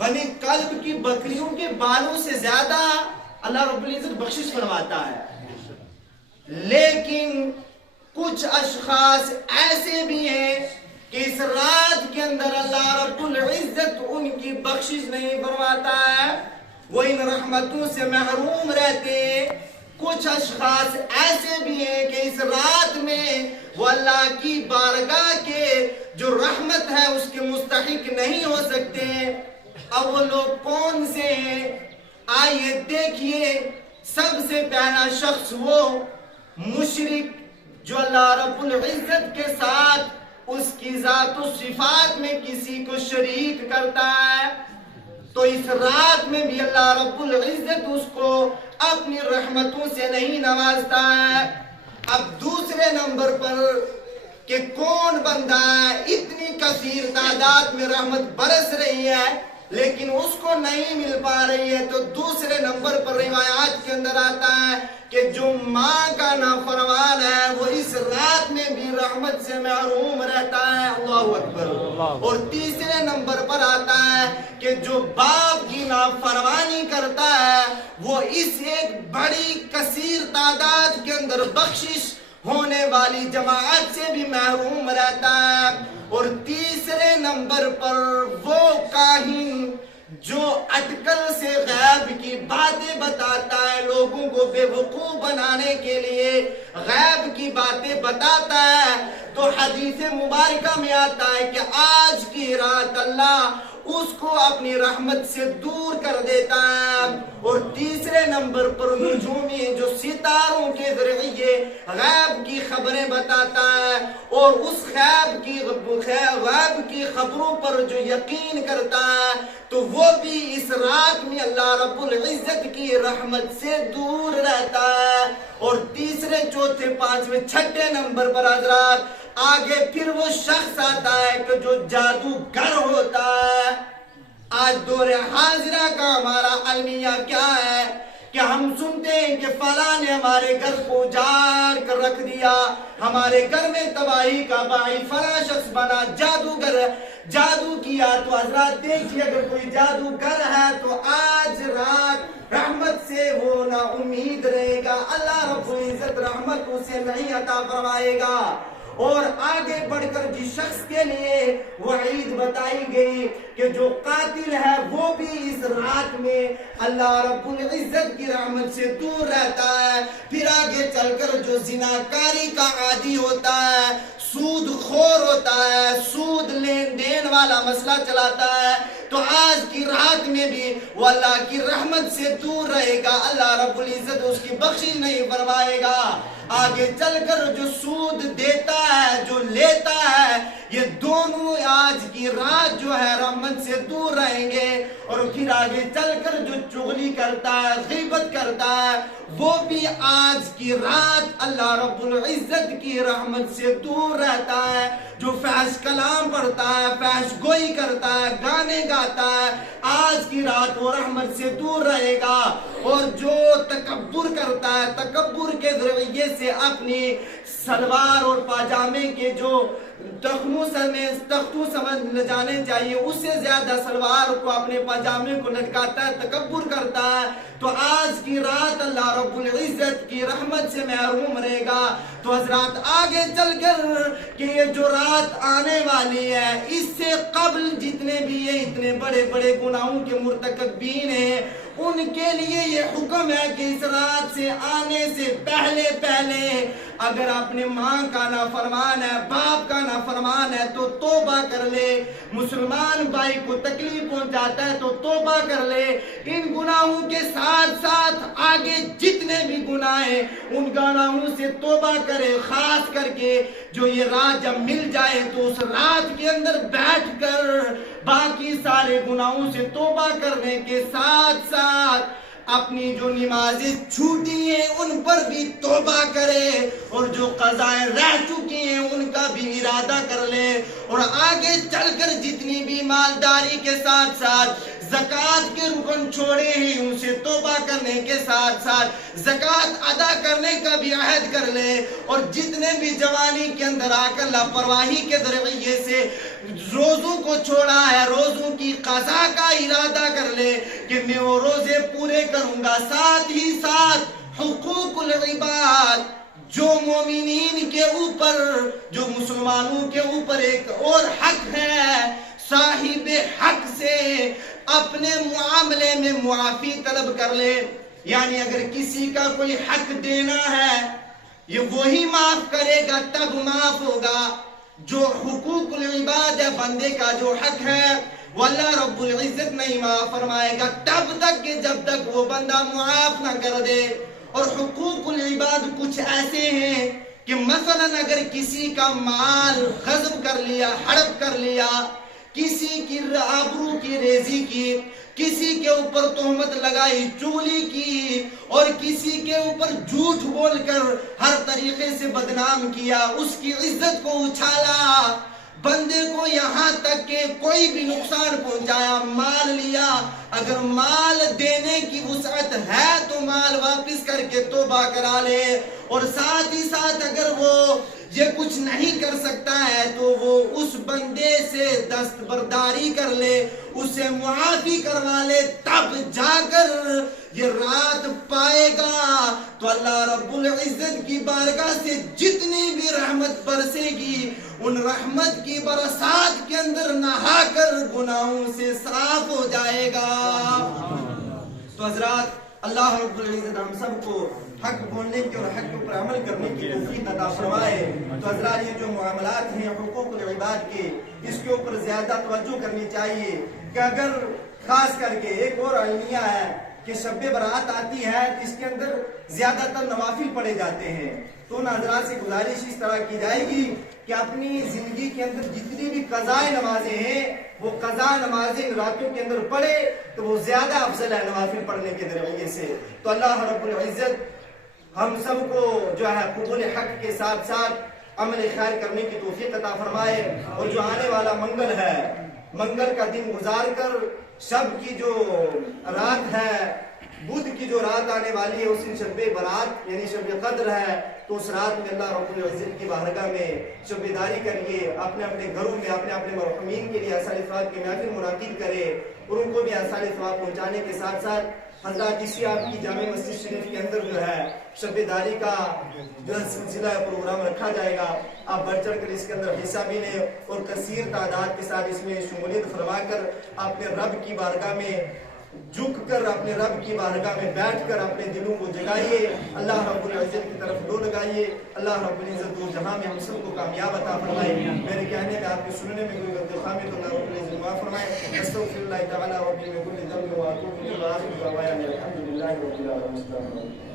بنی کلب کی بکریوں کے بالوں سے زیادہ اللہ رب العزت بخشش فرماتا ہے۔ لیکن کچھ اشخاص ایسے بھی ہیں کہ اس رات کے اندر اللہ رب العزت ان کی بخشش نہیں فرماتا ہے، وہ ان رحمتوں سے محروم رہتے ہیں۔ کچھ اشخاص ایسے بھی ہیں کہ اس رات میں وہ اللہ کی بارگاہ کے جو رحمت ہے اس کے مستحق نہیں ہو سکتے۔ اب وہ لوگ کون سے ہیں؟ آئیے دیکھیے۔ سب سے پہلا شخص وہ مشرک جو اللہ رب العزت کے ساتھ اس کی ذات و صفات میں کسی کو شریک کرتا ہے، تو اس رات میں بھی اللہ رب العزت اس کو اپنی رحمتوں سے نہیں نوازتا ہے۔ اب دوسرے نمبر پر کہ کون بندہ ہے اتنی کثیر تعداد میں رحمت برس رہی ہے لیکن اس کو نہیں مل پا رہی ہے، تو دوسرے نمبر پر روایات کے اندر آتا ہے کہ جو ماں کا نافرمان ہے وہ اس رات میں بھی رحمت سے محروم رہتا ہے۔ اللہ اکبر۔ اور تیسرے نمبر پر آتا ہے کہ جو باپ کی نافرمانی کرتا ہے وہ اس ایک بڑی کثیر تعداد کے اندر بخشش ہونے والی جماعت سے بھی محروم رہتا ہے۔ اور تیسرے نمبر پر وہ کاہن جو اٹکل سے غیب کی باتیں بتاتا ہے، لوگوں کو بے وقوف بنانے کے لیے غیب کی باتیں بتاتا ہے، تو حدیث مبارکہ میں آتا ہے کہ آج کی رات اللہ اس کو اپنی رحمت سے دور کر دیتا ہے۔ اور تیسرے نمبر پر نجومی جو ستاروں کے ذریعے غیب کی خبریں بتاتا ہے اور اس غیب کی خبروں پر جو یقین کرتا ہے، تو وہ بھی اس رات میں اللہ رب العزت کی رحمت سے دور رہتا ہے۔ اور تیسرے چوتھے پانچویں چھٹے نمبر پر حضرات آگے پھر وہ شخص آتا ہے کہ جو جادوگر ہوتا ہے۔ آج دور حاضرہ کا ہمارا المیہ کیا ہے کہ ہم سنتے ہیں کہ فلاں نے ہمارے گھر کو اجاڑ کر رکھ دیا، ہمارے گھر میں تباہی کا باعث فلاں شخص بنا، جادوگر جادو کیا۔ تو حضرات دیکھیے اگر کوئی جادوگر ہے تو آج رات رحمت سے وہ نا امید رہے گا، اللہ رب العزت رحمت اسے نہیں عطا فرمائے گا۔ اور آگے بڑھ کر جس شخص کے لیے وعید بتائی گئی کہ جو قاتل ہے وہ بھی اس رات میں اللہ رب العزت کی رحمت سے دور رہتا ہے۔ پھر آگے چل کر جو زناکاری کا عادی ہوتا ہے، سود خور ہوتا ہے، سود لین دین والا مسئلہ چلاتا ہے، تو آج کی رات میں بھی وہ اللہ کی رحمت سے دور رہے گا، اللہ رب العزت اس کی بخشش نہیں فرمائے گا۔ آگے چل کر جو سود دیتا ہے، جو لیتا ہے، یہ دونوں آج کی رات جو ہے رحمت سے دور رہیں گے۔ اور پھر آگے چل کر جو چغلی کرتا ہے، غیبت کرتا ہے، وہ بھی آج کی رات اللہ رب العزت کی رحمت سے دور رہتا ہے۔ جو فحش کلام پڑھتا ہے، فحش گوئی کرتا ہے، گانے گاتا ہے، آج کی رات وہ رحمت سے دور رہے گا۔ اور جو تکبر کرتا ہے، تکبر کے ذریعے سے اپنی سلوار اور پاجامے کے جو تختوں سمجھ جانے چاہیے اس سے زیادہ سلوار کو اپنے پاجامے کو لٹکاتا ہے، تکبر کرتا ہے، تو آج کی رات اللہ رب العزت کی رحمت سے محروم رہے گا۔ تو حضرات آگے چل کر کہ یہ جو رات آنے والی ہے اس سے قبل جتنے بھی یہ اتنے بڑے بڑے گناہوں کے مرتکبین ہیں ان کے لیے یہ حکم ہے کہ اس رات سے آنے سے پہلے اگر اپنے ماں کا نافرمان ہے، باپ کا نافرمان ہے تو توبہ کر لے، مسلمان بھائی کو تکلیف پہنچاتا ہے تو توبہ کر لے، ان گناہوں کے ساتھ ساتھ آگے جتنے بھی گناہ ہیں ان گناہوں سے توبہ کرے، خاص کر کے جو یہ رات جب مل جائے تو اس رات کے اندر بیٹھ کر باقی سارے گناہوں سے توبہ کرنے کے ساتھ ساتھ اپنی جو نمازیں چھوٹی ہیں ان پر بھی توبہ کرے اور جو قضائیں رہ چکی ہیں ان کا بھی ارادہ کر لے اور آگے چل کر جتنی بھی مالداری کے ساتھ ساتھ زکوٰۃ کے رکن چھوڑے ہیں ان سے توبہ کرنے کے ساتھ ساتھ زکوٰۃ ادا کرنے کا بھی عہد کر لے اور جتنے بھی جوانی کے اندر آ کر لاپرواہی کے ذریعے سے روزوں کو چھوڑا ہے روزوں کی قضا کا ارادہ کر لے کہ میں وہ روزے پورے کروں گا. ساتھ ہی ساتھ حقوق العباد جو مومنین کے اوپر جو مسلمانوں کے اوپر ایک اور حق ہے صاحب حق سے اپنے معاملے میں معافی طلب کر لے. یعنی اگر کسی کا کوئی حق دینا ہے یہ وہی معاف کرے گا تب معاف ہوگا. جو حقوق العباد ہے بندے کا جو حق ہے وہ اللہ رب العزت نہیں معاف فرمائے گا تب تک کہ جب تک وہ بندہ معاف نہ کر دے. اور حقوق العباد کچھ ایسے ہیں کہ مثلا اگر کسی کا مال غصب کر لیا ہڑپ کر لیا کسی کی آبرو کی ریزی کی کسی کے اوپر تہمت لگائی چغلی کی اور کسی کے اوپر جھوٹ بول کر ہر طریقے سے بدنام کیا اس کی عزت کو اچھالا بندے کو یہاں تک کہ کوئی بھی نقصان پہنچایا مال لیا اگر مال دینے کی وسعت ہے تو مال واپس کر کے توبہ کرا لے اور ساتھ ہی ساتھ اگر وہ یہ کچھ نہیں کر سکتا ہے تو وہ اس بندے سے دستبرداری کر لے اسے معافی کروا لے تب جا کر یہ رات پائے گا. تو اللہ رب العزت کی بارگاہ سے جتنی بھی رحمت برسے گی ان رحمت کی برسات کے اندر نہا کر گناہوں سے صاف ہو جائے گا. تو حضرات اللہ رب العزت ہم سب کو حق بولنے کی اور حق کے اوپر عمل کرنے کی توفیق عطا فرمائے. تو حضرات یہ جو معاملات ہیں حقوق العباد کے اس کے اوپر زیادہ توجہ کرنی چاہیے کہ اگر خاص کر کے ایک اور علمیہ ہے کہ شب برات آتی ہے تو اس کے اندر زیادہ تر نوافل پڑھے جاتے ہیں. تو ان حضرات سے گزارش اس طرح کی جائے گی کہ اپنی زندگی کے اندر جتنی بھی قضاء نمازیں ہیں وہ قضاء نمازیں راتوں کے اندر پڑھے تو وہ زیادہ افضل ہے نوافل پڑھنے کے ذریعے سے. تو اللہ رب العزت ہم سب کو جو ہے قبول حق کے ساتھ ساتھ عمل خیر کرنے کی توفیق عطا فرمائے. اور جو آنے والا منگل ہے منگل کا دن گزار کر شب کی جو رات ہے بدھ کی جو رات آنے والی ہے اس دن شب برات یعنی شب قدر ہے. تو اس رات میں اللہ رب العزت کی بارگاہ میں شب بیداری کریے اپنے اپنے گھروں میں اپنے اپنے مرحومین کے لیے احسان ثواب کی محفل منعقد کرے اور ان کو بھی احسان ثواب پہنچانے کے ساتھ ساتھ حضرات اسی آپ کی جامع مسجد شریف کے اندر جو ہے شب بیداری کا جو ہے سلسلہ پروگرام رکھا جائے گا. آپ بڑھ چڑھ کر اس کے اندر حصہ بھی لیں اور کثیر تعداد کے ساتھ اس میں شمولیت فرما کر اپنے رب کی بارگاہ میں جھک کر اپنے رب کی بارگاہ میں بیٹھ کر اپنے دلوں کو جگائیے اللہ رب العزت کی طرف دو لگائیے. اللہ رب العزت دو جہاں میں ہم سب کو کامیاب عطا فرمائے. میرے کہنے میں آپ کے سننے میں کوئی غلطی خامی تو اللہ رب العزت معاف فرمائے. استغفر اللہ تعالی ربی من کل ذنب واتوب الیہ وآخر دعوانا الحمد للہ رب العالمین.